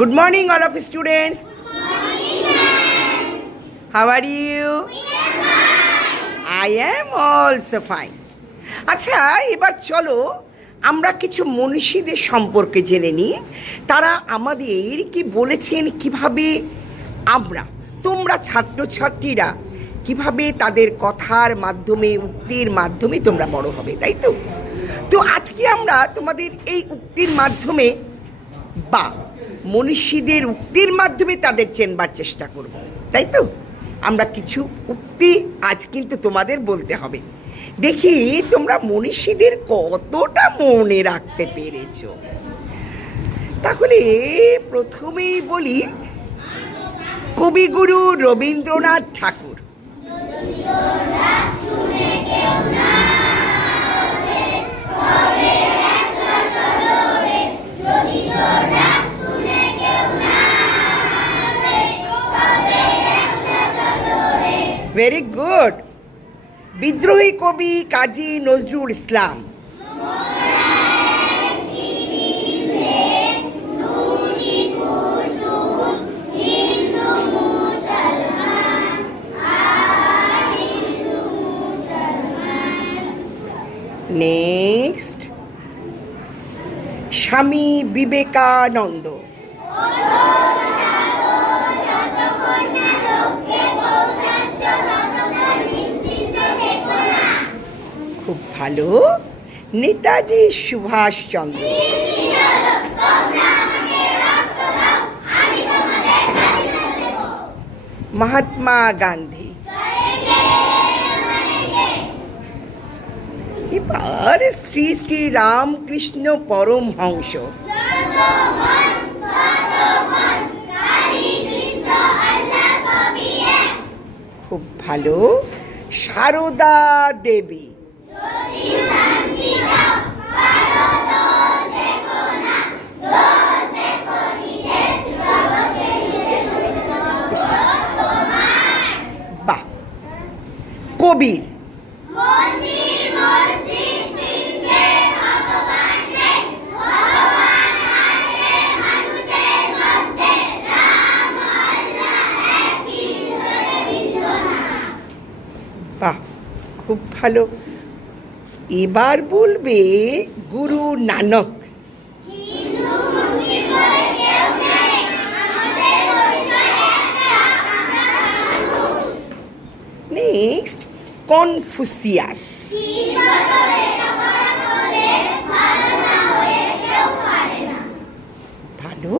Good morning, all of students. How are you? I am also fine. আচ্ছা, এবার চলো আমরা কিছু মনীষীদের সম্পর্কে জেনে নিই। তারা আমাদের কি বলেছেন, কিভাবে তোমরা ছাত্রছাত্রীরা কিভাবে তাদের কথার মাধ্যমে, উক্তির মাধ্যমে তোমরা বড় হবে, তাই তো? তো আজকে আমরা তোমাদের এই উক্তির মাধ্যমে বা মনীষীদের উক্তির মাধ্যমে তাদের চেনবার চেষ্টা করব, তাই তো? আমরা কিছু উক্তি আজ কিন্তু তোমাদের বলতে হবে। দেখি তোমরা মনীষীদের কতটা মনে রাখতে পেরেছ। তাহলে প্রথমেই বলি কবিগুরু রবীন্দ্রনাথ ঠাকুর। Very good. বিদ্রোহী কবি কাজী নজরুল ইসলাম। নেক্সট স্বামী বিবেকানন্দ। খুব ভালো। নেতাজি সুভাষচন্দ্র। মহাত্মা গান্ধী। এবার শ্রী শ্রী রামকৃষ্ণ পরমহংস। খুব ভালো। সারদা দেবী। বাহ। কবির। বাহ, খুব ভালো। এবার বলবে গুরু নানক। Next Confucius.